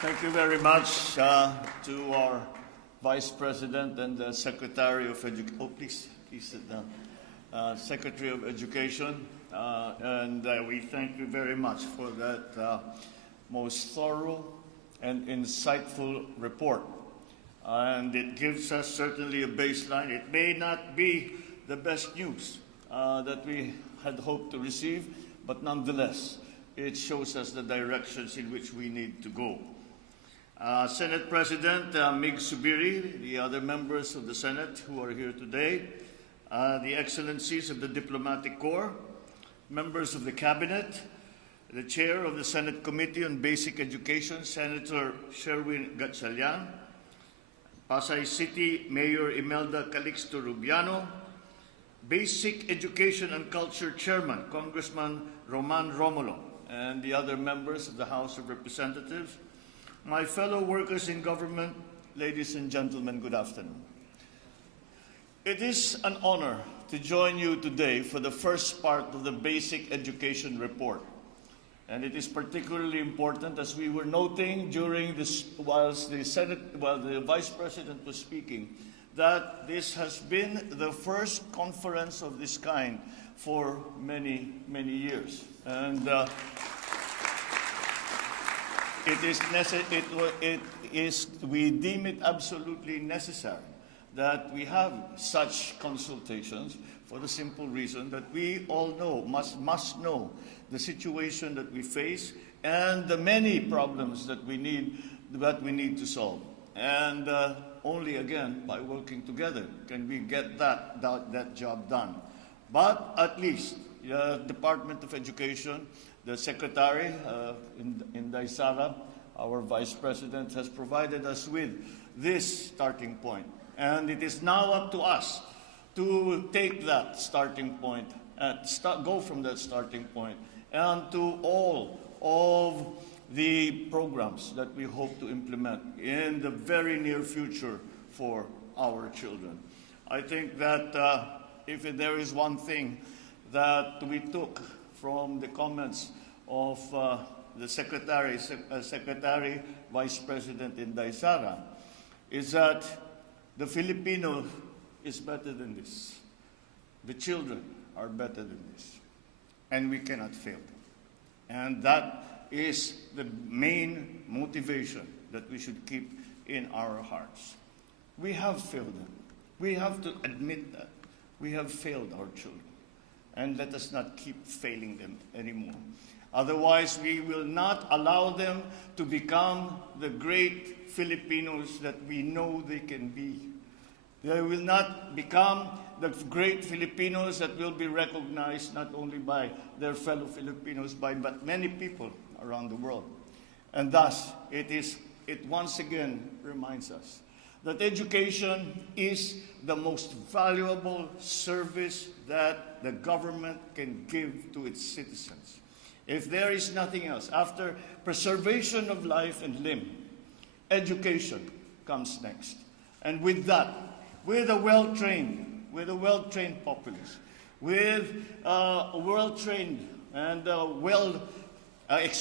Thank you very much to our Vice President and the Secretary of Education. Oh, please sit down. Secretary of Education, and we thank you very much for that most thorough and insightful report. And it gives us certainly a baseline. It may not be the best news that we had hoped to receive, but nonetheless, it shows us the directions in which we need to go. Senate President Mig Subiri, the other members of the Senate who are here today, the Excellencies of the Diplomatic Corps, members of the Cabinet, the Chair of the Senate Committee on Basic Education, Senator Sherwin Gatchalian, Pasay City Mayor Imelda Calixto Rubiano, Basic Education and Culture Chairman, Congressman Roman Romulo, and the other members of the House of Representatives, my fellow workers in government, ladies and gentlemen, good afternoon. It is an honor to join you today for the first part of the Basic Education Report. And it is particularly important, as we were noting during this, while the Vice President was speaking, that this has been the first conference of this kind for many, many years. And we deem it absolutely necessary that we have such consultations for the simple reason that we all know, must know the situation that we face and the many problems that we need to solve. And only again by working together can we get that job done. But at least the Department of Education, the Secretary in Daisara, our Vice President, has provided us with this starting point. And it is now up to us to take that starting point, go from that starting point, and to all of the programs that we hope to implement in the very near future for our children. I think that if there is one thing that we took from the comments of the Secretary, Vice President in Daisara, is that the Filipino is better than this. The children are better than this. And we cannot fail them. And that is the main motivation that we should keep in our hearts. We have failed them. We have to admit that. We have failed our children. And let us not keep failing them anymore. Otherwise, we will not allow them to become the great Filipinos that we know they can be. They will not become the great Filipinos that will be recognized not only by their fellow Filipinos, but many people around the world. And thus, it once again reminds us that education is the most valuable service that the government can give to its citizens. If there is nothing else, after preservation of life and limb, education comes next. And with that, with a well-trained populace, with a well-trained and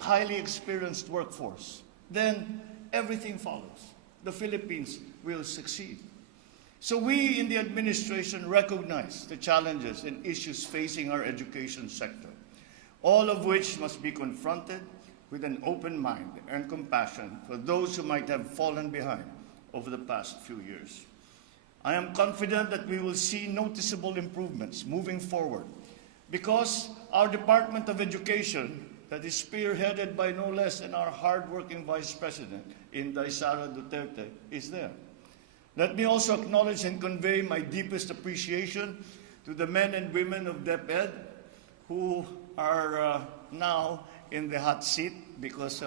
highly experienced workforce, then everything follows. The Philippines will succeed. So we in the administration recognize the challenges and issues facing our education sector, all of which must be confronted with an open mind and compassion for those who might have fallen behind over the past few years. I am confident that we will see noticeable improvements moving forward because our Department of Education, that is spearheaded by no less than our hardworking Vice President Inday Sara Duterte, is there. Let me also acknowledge and convey my deepest appreciation to the men and women of DepEd who are now in the hot seat because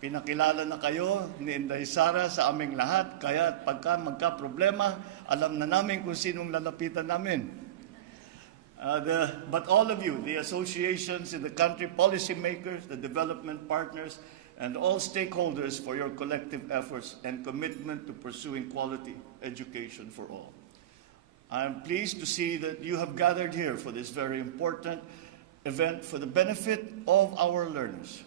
pinakilala na kayo ni Inday Sara sa aming lahat, kaya pagka magka-problema, alam na namin kung sinong lalapitan namin. But all of you, the associations in the country, policymakers, the development partners, and all stakeholders for your collective efforts and commitment to pursuing quality education for all. I am pleased to see that you have gathered here for this very important event for the benefit of our learners.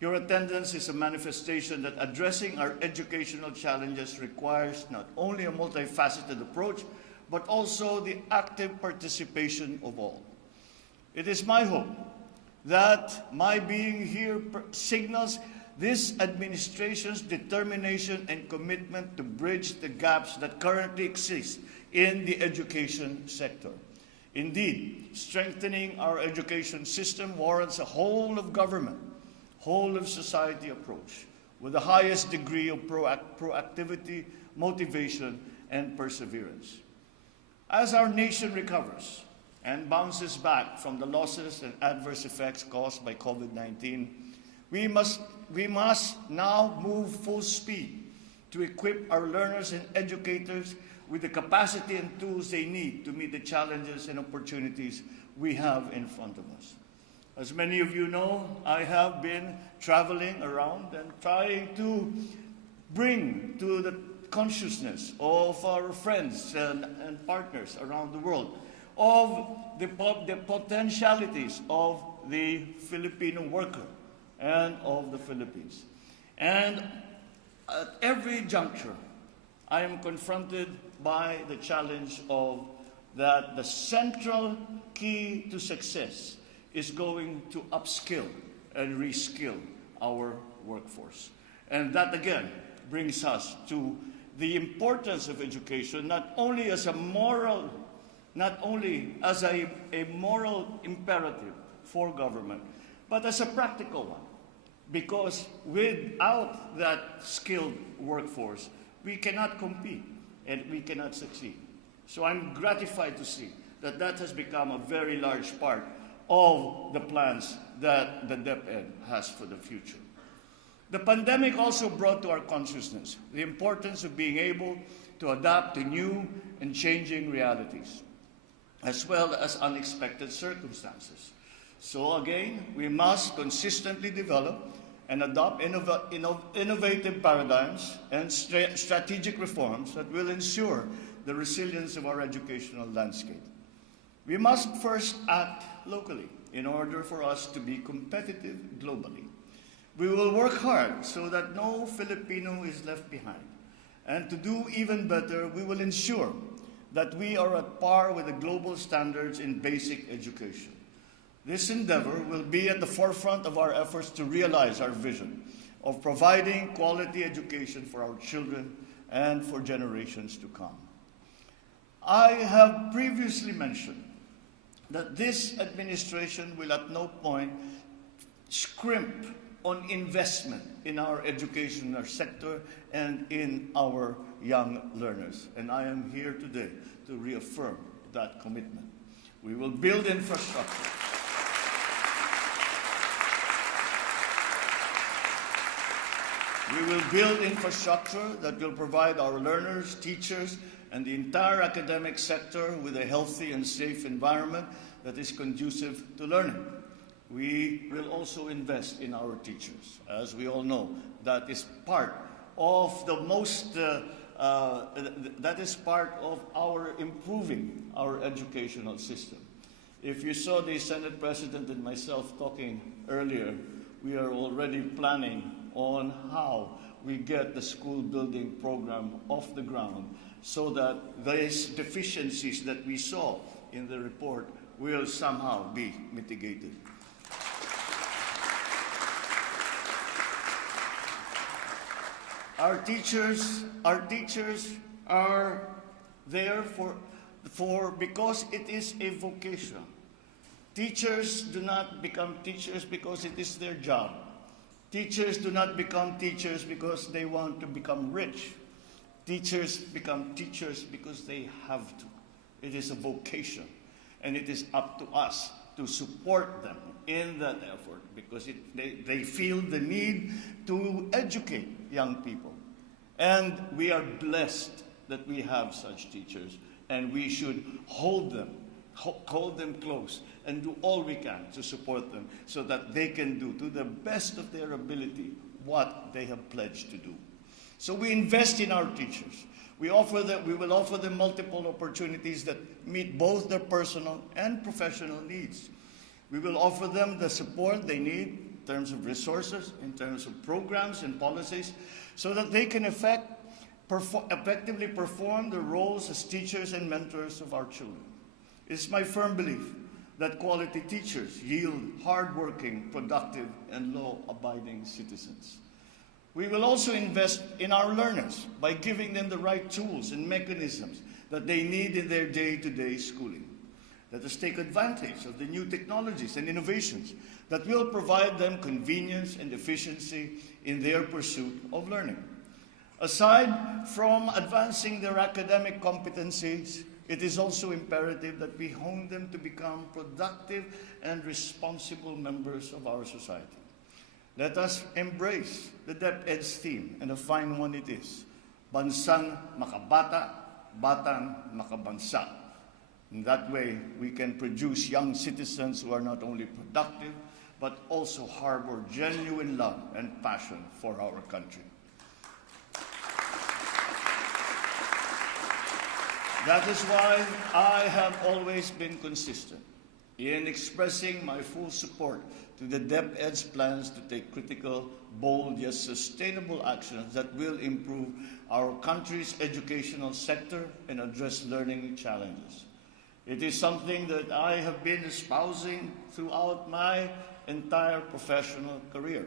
Your attendance is a manifestation that addressing our educational challenges requires not only a multifaceted approach, but also the active participation of all. It is my hope that my being here signals this administration's determination and commitment to bridge the gaps that currently exist in the education sector. Indeed, strengthening our education system warrants a whole of government, whole of society approach with the highest degree of proactivity, motivation, and perseverance. As our nation recovers and bounces back from the losses and adverse effects caused by COVID-19, we must now move full speed to equip our learners and educators with the capacity and tools they need to meet the challenges and opportunities we have in front of us. As many of you know, I have been traveling around and trying to bring to the consciousness of our friends and partners around the world of the potentialities of the Filipino worker and of the Philippines. And at every juncture, I am confronted by the challenge of that the central key to success is going to upskill and reskill our workforce. And that again brings us to the importance of education, not only as a moral imperative for government, but as a practical one. Because without that skilled workforce, we cannot compete and we cannot succeed. So I'm gratified to see that that has become a very large part of the plans that the DepEd has for the future. The pandemic also brought to our consciousness the importance of being able to adapt to new and changing realities, as well as unexpected circumstances. So again, we must consistently develop and adopt innovative paradigms and strategic reforms that will ensure the resilience of our educational landscape. We must first act locally in order for us to be competitive globally. We will work hard so that no Filipino is left behind. And to do even better, we will ensure that we are at par with the global standards in basic education. This endeavor will be at the forefront of our efforts to realize our vision of providing quality education for our children and for generations to come. I have previously mentioned that this administration will at no point scrimp on investment in our educational sector and in our young learners. And I am here today to reaffirm that commitment. We will build infrastructure. We will build infrastructure that will provide our learners, teachers, and the entire academic sector with a healthy and safe environment that is conducive to learning. We will also invest in our teachers. As we all know, that is part of our improving our educational system. If you saw the Senate President and myself talking earlier, we are already planning on how we get the school building program off the ground so that these deficiencies that we saw in the report will somehow be mitigated. Our teachers are there because it is a vocation. Teachers do not become teachers because it is their job. Teachers do not become teachers because they want to become rich. Teachers become teachers because they have to. It is a vocation, and it is up to us to support them in that effort because they feel the need to educate young people. And we are blessed that we have such teachers, and we should hold them close and do all we can to support them so that they can do to the best of their ability what they have pledged to do. So we invest in our teachers. We will offer them multiple opportunities that meet both their personal and professional needs. We will offer them the support they need terms of resources, in terms of programs and policies, so that they can effectively perform the roles as teachers and mentors of our children. It is my firm belief that quality teachers yield hardworking, productive, and law-abiding citizens. We will also invest in our learners by giving them the right tools and mechanisms that they need in their day-to-day schooling. Let us take advantage of the new technologies and innovations that will provide them convenience and efficiency in their pursuit of learning. Aside from advancing their academic competencies, it is also imperative that we hone them to become productive and responsible members of our society. Let us embrace the DepEd's theme, and a fine one it is, Bansang Makabata, Batang Makabansa. In that way, we can produce young citizens who are not only productive, but also harbor genuine love and passion for our country. That is why I have always been consistent in expressing my full support to the DepEd's plans to take critical, bold, yet sustainable actions that will improve our country's educational sector and address learning challenges. It is something that I have been espousing throughout my entire professional career.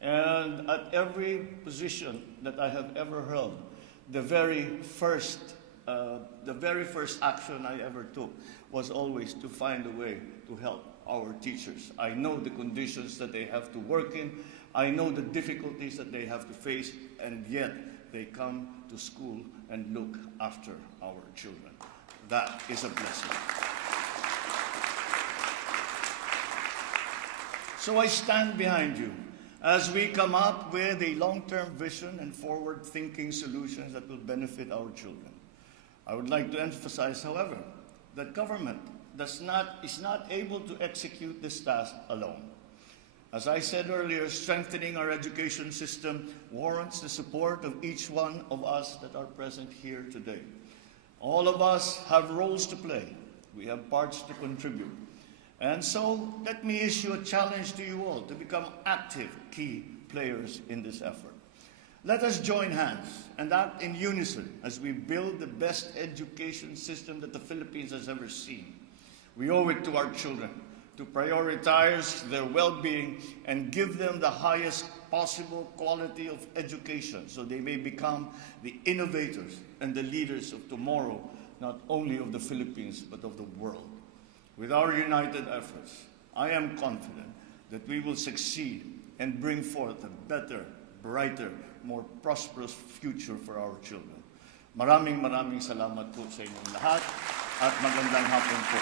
And at every position that I have ever held, the very first action I ever took was always to find a way to help our teachers. I know the conditions that they have to work in. I know the difficulties that they have to face, and yet they come to school and look after our children. That is a blessing. So I stand behind you as we come up with a long-term vision and forward-thinking solutions that will benefit our children. I would like to emphasize, however, that government is not able to execute this task alone. As I said earlier, strengthening our education system warrants the support of each one of us that are present here today. All of us have roles to play. We have parts to contribute. And so let me issue a challenge to you all to become active key players in this effort. Let us join hands and act in unison as we build the best education system that the Philippines has ever seen. We owe it to our children to prioritize their well-being and give them the highest possible quality of education so they may become the innovators and the leaders of tomorrow, not only of the Philippines, but of the world. With our united efforts, I am confident that we will succeed and bring forth a better, brighter, more prosperous future for our children. Maraming salamat po sa inyong lahat at magandang hapon po.